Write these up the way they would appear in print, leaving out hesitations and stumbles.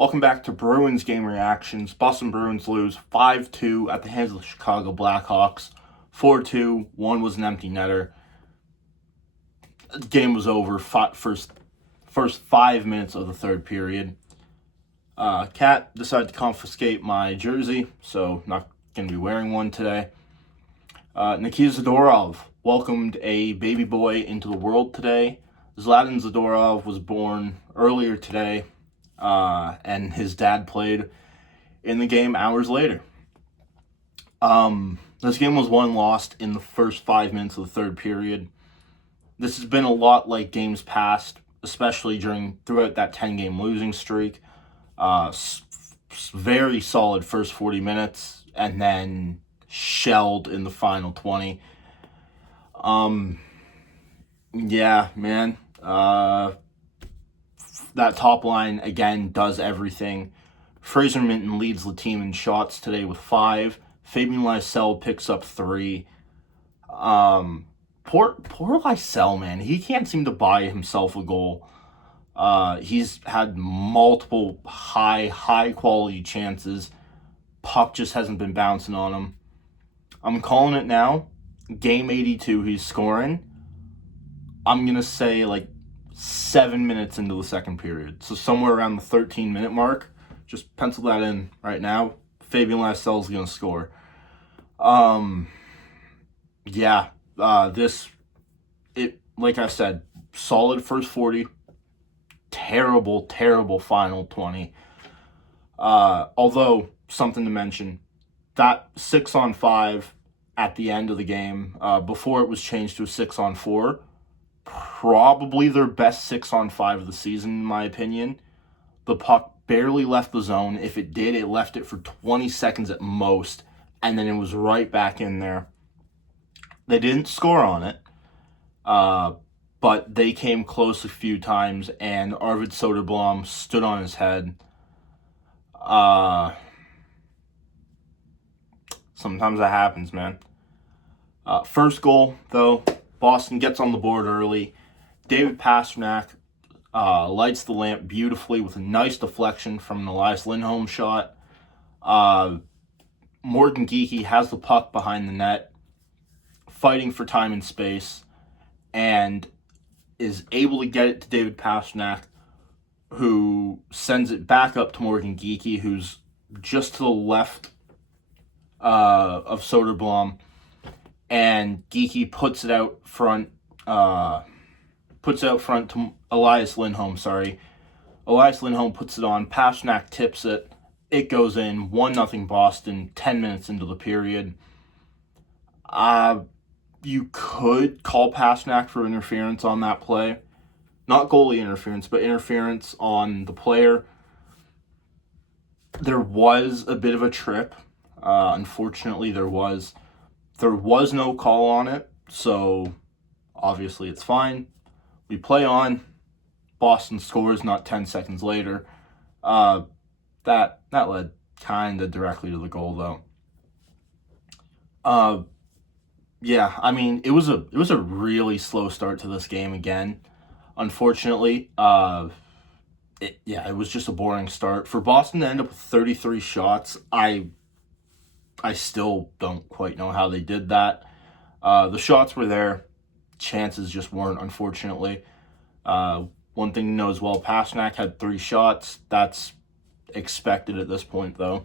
Welcome back to Bruins game reactions. Boston Bruins lose 5-2 at the hands of the Chicago Blackhawks. 4-2, one was an empty netter. Game was over first 5 minutes of the third period. Cat decided to confiscate my jersey, so not going to be wearing one today. Nikita Zadorov welcomed a baby boy into the world today. Zlatan Zadorov was born earlier today. And his dad played in the game hours later. This game was lost in the first 5 minutes of the third period. This has been a lot like games past, especially throughout that 10-game losing streak. Very solid first 40 minutes, and then shelled in the final 20. Yeah, man. That top line, again, does everything. Fraser Minton leads the team in shots today with 5. Fabian Lysell picks up 3. Poor Lysell, man. He can't seem to buy himself a goal. He's had multiple high-quality chances. Puck just hasn't been bouncing on him. I'm calling it now. Game 82, he's scoring. I'm going to say, 7 minutes into the second period. So somewhere around the 13-minute mark. Just pencil that in right now. Fabian Lysell is going to score. Like I said, solid first 40. Terrible final 20. Although, something to mention, that 6-on-5 at the end of the game, before it was changed to a 6-on-4, probably their best 6-on-5 of the season, in my opinion. The puck barely left the zone. If it did, it left it for 20 seconds at most, and then it was right back in there. They didn't score on it, but they came close a few times, and Arvid Soderblom stood on his head. Sometimes that happens, man. First goal, though, Boston gets on the board early. David Pastrnak lights the lamp beautifully with a nice deflection from an Elias Lindholm shot. Morgan Geekie has the puck behind the net, fighting for time and space, and is able to get it to David Pastrnak, who sends it back up to Morgan Geekie, who's just to the left of Soderblom. And Geekie puts it out front to Elias Lindholm, Elias Lindholm puts it on. Pastrnak tips it. It goes in. 1-0 Boston, 10 minutes into the period. You could call Pastrnak for interference on that play. Not goalie interference, but interference on the player. There was a bit of a trip. Unfortunately, there was no call on it, so obviously it's fine. We play on. Boston scores not 10 seconds later. That led kind of directly to the goal, though. It was a really slow start to this game again. Unfortunately, it was just a boring start. For Boston to end up with 33 shots, I still don't quite know how they did that. The shots were there. Chances just weren't, unfortunately. One thing to know as well, Pastrnak had 3 shots. That's expected at this point, though.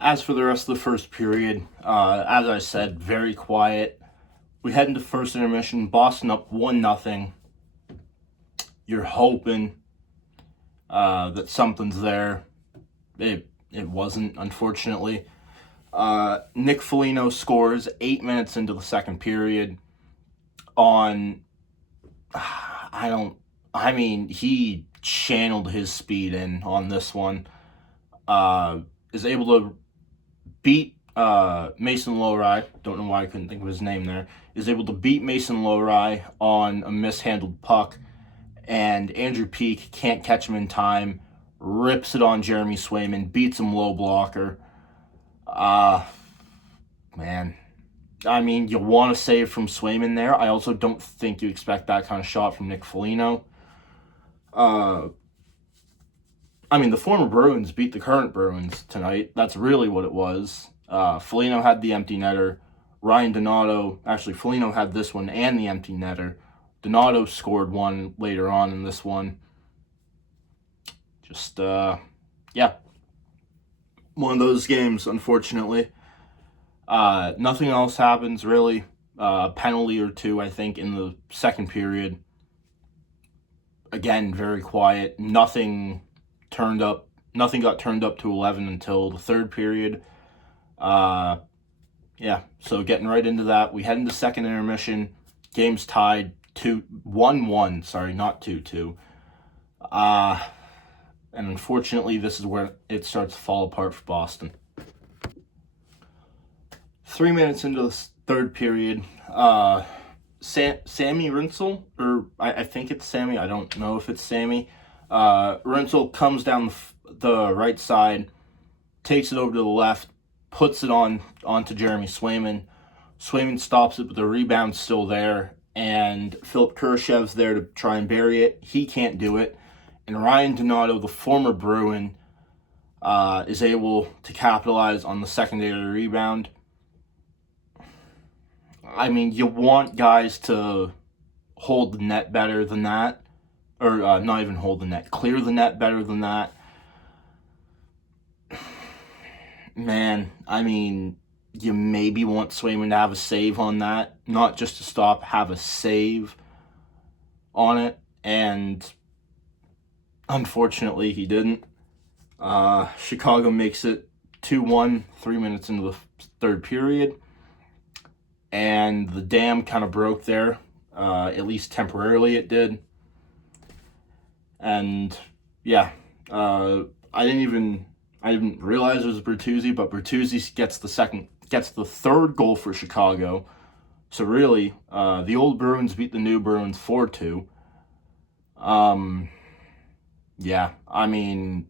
As for the rest of the first period, as I said, very quiet. We head into first intermission. Boston up 1-0. You're hoping that something's there. It wasn't, unfortunately. Nick Foligno scores 8 minutes into the second period he channeled his speed in on this one. Is able to beat Mason Lohrei. Don't know why I couldn't think of his name there. Is able to beat Mason Lohrei on a mishandled puck, and Andrew Peeke can't catch him in time. Rips it on Jeremy Swayman, beats him low blocker. Man. You want to save from Swayman there. I also don't think you expect that kind of shot from Nick Foligno. I mean, the former Bruins beat the current Bruins tonight. That's really what it was. Foligno had the empty netter. Ryan Donato, actually, Foligno had this one and the empty netter. Donato scored one later on in this one. Just, yeah. One of those games, unfortunately. Nothing else happens, really. Penalty or two, I think, in the second period. Again, very quiet. Nothing got turned up to 11 until the third period. Yeah, so getting right into that. We head into second intermission. Game's tied 1-1. Sorry, not 2-2. And unfortunately, this is where it starts to fall apart for Boston. 3 minutes into the third period, Sammy Rinsel, or I think it's Sammy. I don't know if it's Sammy. Rinsel comes down the right side, takes it over to the left, puts it onto Jeremy Swayman. Swayman stops it, but the rebound's still there, and Philip Kurashev's there to try and bury it. He can't do it, and Ryan Donato, the former Bruin, is able to capitalize on the secondary rebound. I mean, you want guys to hold the net better than that, or not even hold the net, clear the net better than that. Man, I mean, you maybe want Swayman to have a save on that, not just to stop, have a save on it, and unfortunately he didn't. Chicago makes it 2-1, 3 minutes into the third period, and the dam kind of broke there, at least temporarily it did. And yeah, I didn't realize it was Bertuzzi, but Bertuzzi gets the third goal for Chicago. So really, the old Bruins beat the new Bruins 4-2. Yeah, I mean,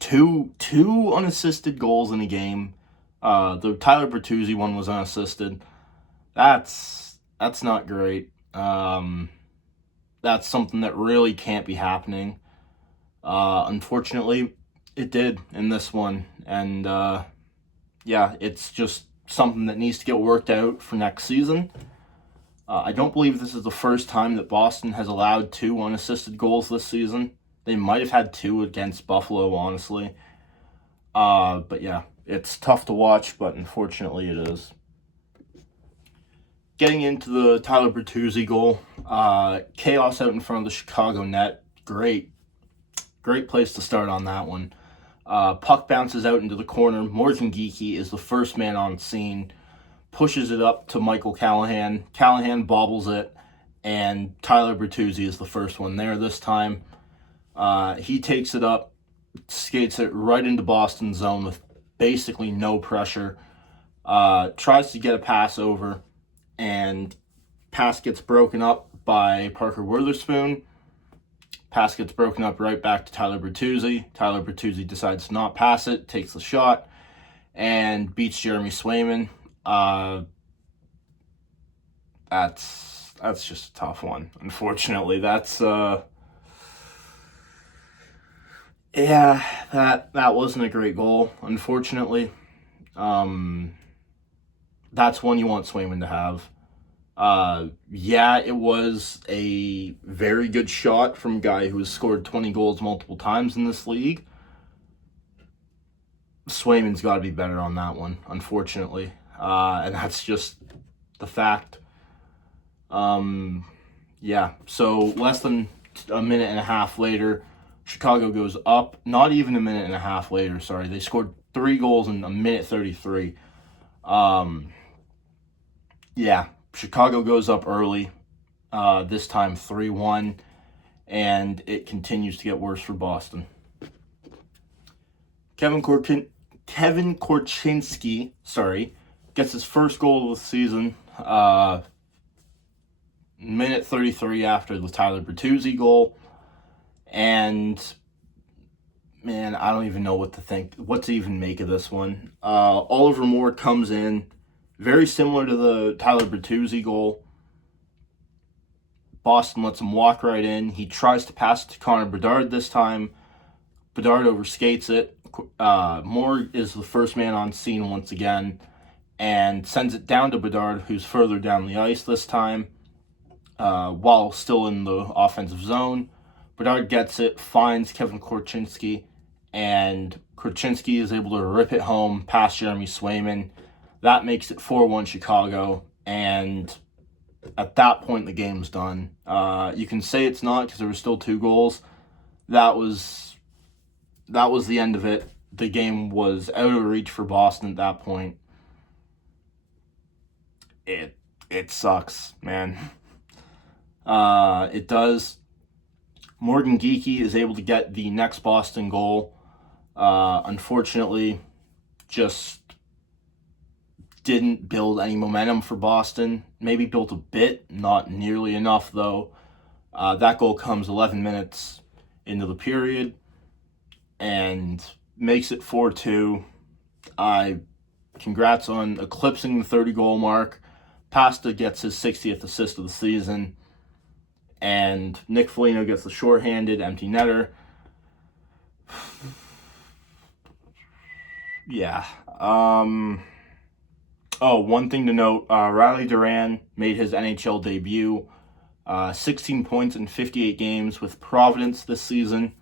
two unassisted goals in a game. The Tyler Bertuzzi one was unassisted. That's not great. That's something that really can't be happening. Unfortunately, it did in this one, and yeah, it's just something that needs to get worked out for next season. I don't believe this is the first time that Boston has allowed 2 unassisted goals this season. They might have had 2 against Buffalo, honestly. But yeah, it's tough to watch, but unfortunately it is. Getting into the Tyler Bertuzzi goal, chaos out in front of the Chicago net. Great place to start on that one. Puck bounces out into the corner. Morgan Geekie is the first man on scene, pushes it up to Michael Callahan. Callahan bobbles it, and Tyler Bertuzzi is the first one there this time. He takes it up, skates it right into Boston zone with basically no pressure. Tries to get a pass over, and pass gets broken up by Parker Witherspoon. Pass gets broken up right back to Tyler Bertuzzi. Tyler Bertuzzi decides to not pass it, takes the shot, and beats Jeremy Swayman. That's just a tough one. Unfortunately, that's yeah, that wasn't a great goal. Unfortunately, that's one you want Swayman to have. Yeah, it was a very good shot from a guy who has scored 20 goals multiple times in this league. Swayman's got to be better on that one, unfortunately. And that's just the fact. Yeah, so less than a minute and a half later, Chicago goes up. Not even a minute and a half later, sorry. They scored 3 goals in a minute 33. Yeah, Chicago goes up early, this time 3-1, and it continues to get worse for Boston. Kevin Korchinski, gets his first goal of the season, minute 33 after the Tyler Bertuzzi goal, and man, I don't even know what to even make of this one. Oliver Moore comes in, very similar to the Tyler Bertuzzi goal. Boston lets him walk right in. He tries to pass it to Connor Bedard this time, Bedard overskates it. Moore is the first man on scene once again and sends it down to Bedard, who's further down the ice this time, while still in the offensive zone. Bedard gets it, finds Kevin Korchinski, and Korchinski is able to rip it home past Jeremy Swayman. That makes it 4-1 Chicago, and at that point the game's done. You can say it's not because there were still 2 goals. That was the end of it. The game was out of reach for Boston at that point. It sucks, man. It does. Morgan Geekie is able to get the next Boston goal. Unfortunately, just didn't build any momentum for Boston. Maybe built a bit, not nearly enough though. That goal comes 11 minutes into the period and makes it 4-2. Congrats on eclipsing the 30-goal mark. Pasta gets his 60th assist of the season. And Nick Foligno gets the shorthanded empty netter. Yeah. One thing to note, Riley Duran made his NHL debut. 16 points in 58 games with Providence this season.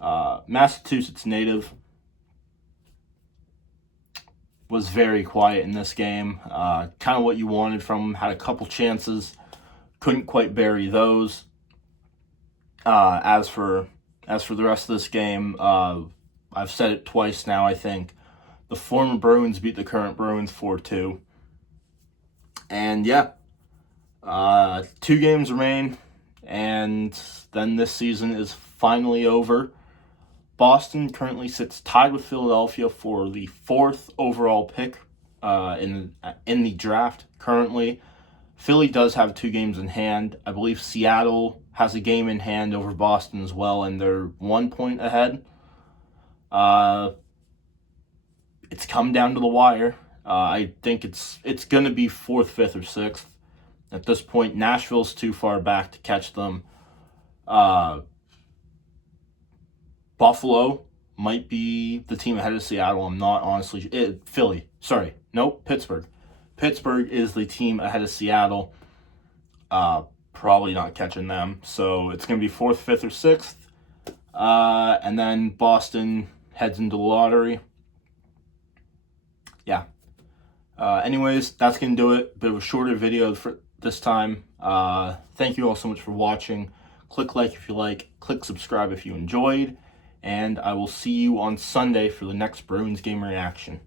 Massachusetts native. Was very quiet in this game. Kind of what you wanted from him. Had a couple chances. Couldn't quite bury those. As for the rest of this game, I've said it twice now, I think. The former Bruins beat the current Bruins 4-2. And yeah, 2 games remain, and then this season is finally over. Boston currently sits tied with Philadelphia for the 4th overall pick in the draft currently. Philly does have 2 games in hand. I believe Seattle has a game in hand over Boston as well, and they're 1 point ahead. It's come down to the wire. I think it's going to be 4th, 5th, or 6th. At this point, Nashville's too far back to catch them. Buffalo might be the team ahead of Seattle. I'm not honestly... Philly. Sorry. Nope. Pittsburgh. Pittsburgh is the team ahead of Seattle. Probably not catching them. So it's going to be 4th, 5th, or 6th. And then Boston heads into the lottery. Yeah. Anyways, that's going to do it. Bit of a shorter video for this time. Thank you all so much for watching. Click like if you like. Click subscribe if you enjoyed. And I will see you on Sunday for the next Bruins game reaction.